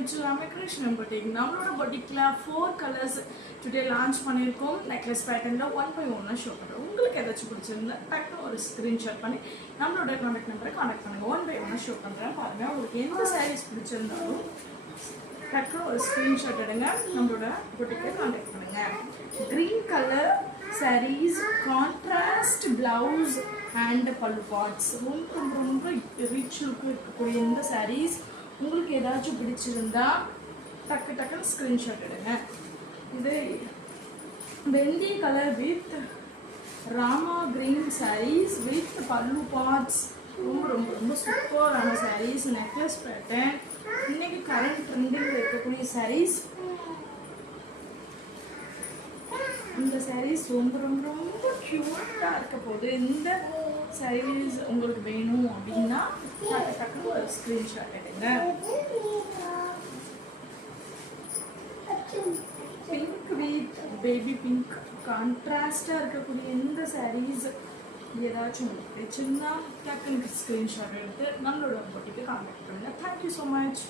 welcome to Ramakrishna Boutique. நம்மளோட பொட்டிக்ல 4 colours today launch பண்ணியிருக்கோம். நெக்லஸ் பேட்டர்ன்ல 1 by 1 ஷோ பண்ணுறோம். உங்களுக்கு ஏதாச்சும் பிடிச்சிருந்தா டக்குனு ஒரு ஸ்க்ரீன்ஷாட் பண்ணி நம்மளோட கான்டாக்ட் நம்பரை கான்டாக்ட் பண்ணுங்க. 1 by 1 ஷோ பண்ணுறேன் பாருங்க. உங்களுக்கு எந்த சாரீஸ் பிடிச்சிருந்தாலும் டக்குனு ஒரு ஸ்க்ரீன்ஷாட் எடுங்க, நம்மளோட பொட்டிக்கை கான்டாக்ட் பண்ணுங்க. Green colour sarees, contrast blouse and pallu parts, ரொம்ப ரிச் லுக்கு இருக்கக்கூடிய இந்த சாரீஸ் உங்களுக்கு ஏதாச்சும் பிடிச்சிருந்தா டக்குன்னு ஸ்க்ரீன்ஷாட் எடுங்க. இது வெந்தி colour with Rama green sarees with பல்லு பார்ட்ஸ், ரொம்ப சூப்பரான சாரீஸ். நெக்லஸ் பேட்டர்ன், இன்னைக்கு கரண்ட் ட்ரெண்டிங்கில் இருக்கக்கூடிய சாரீஸ். இந்த சாரீஸ் ரொம்ப க்யூட்டாக இருக்க போது. இந்த சாரீஸ் உங்களுக்கு வேணும் அப்படின்னா டக்குனு ஒரு ஸ்க்ரீன்ஷாட் எடுங்க. பிங்க் வித் பேபி பிங்க் கான்ட்ராஸ்டாக இருக்கக்கூடிய இந்த சாரீஸ் ஏதாச்சும் உங்களுக்கு பிடிச்சிருந்தா டக்குனு ஸ்க்ரீன்ஷாட் எடுத்து நம்மளோட பொட்டிக்கு கான்டாக்ட் பண்ணுங்கள். Thank you so much.